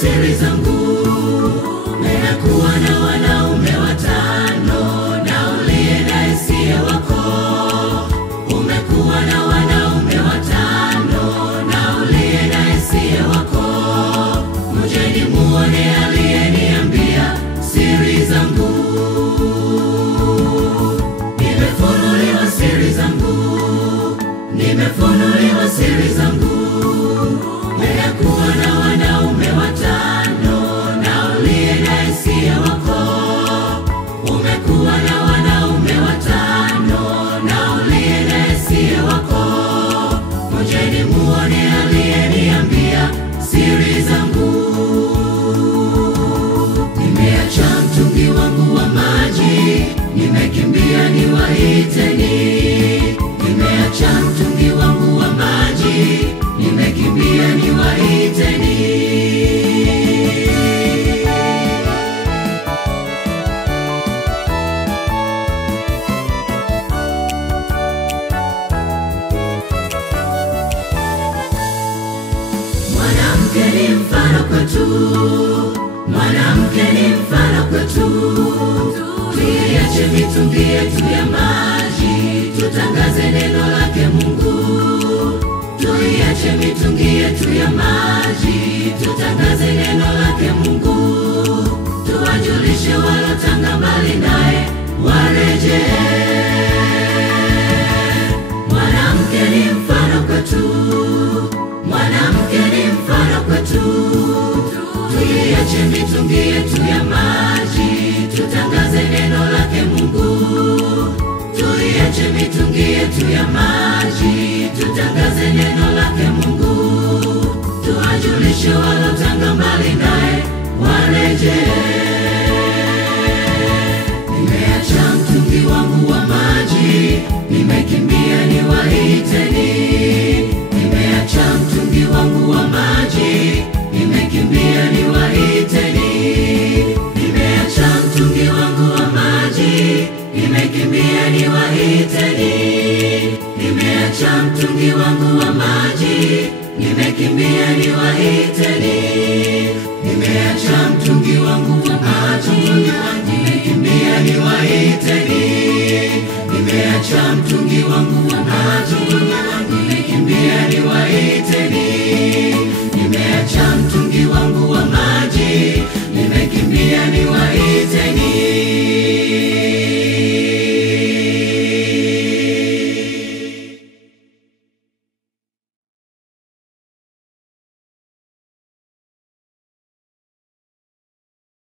siri zangu. Nimekuwa na wanaume 5 na uliye naye siye wako. Umekuwa na wanaume 5 na uliye naye siye wako. Mjeni muone aliyeniambia siri zangu. Nimefunuliwa siri zangu. Nimefunuliwa siri zangu. Nimekuwa na wanaume 5 na uliye naye siye wako. Umekuwa na wanaume 5 na uliye naye siye wako. Mjeni muone aliyeniambia siri zangu. Nimeacha mtungi wangu wa maji, nimekimbia niwaiteni. Nimeacha mtungi wangu wa maji, nimekimbia niwaiteni. Mwanamke ni mfano kwetu. Mwanamke ni mfano kwetu. Tuiache mitungi yetu ya maji, tutangaze neno lake Mungu. Tuiache mitungi yetu ya maji, tutangaze neno lake Mungu. Tuwajulishe walotanga mbali naye warejee. Mwanamke ni mfano kwetu. Mwanamke ni mfano kwetu. Tuiache mitungi yetu ya maji, tutangaze neno lake Mungu. Tuiache mitungi yetu ya maji, tutangaze neno lake Mungu. Tuwajulishe walotanga mbali naye warejee. Nimeacha mtungi wangu wa maji, nimekimbia niwaiteni. Nimeacha mtungi wangu wa maji, nimekimbia niwaiteni. Nimeacha mtungi wangu wa maji, nimekimbia niwaiteni. Nimeacha mtungi wangu wa maji, nimekimbia niwaiteni. Nimeacha mtungi wangu wa maji, nimekimbia niwaiteni. Nimeacha mtungi wangu wa maji, nimekimbia niwaiteni. Nimeacha mtungi wangu wa maji, nimekimbia niwaiteni.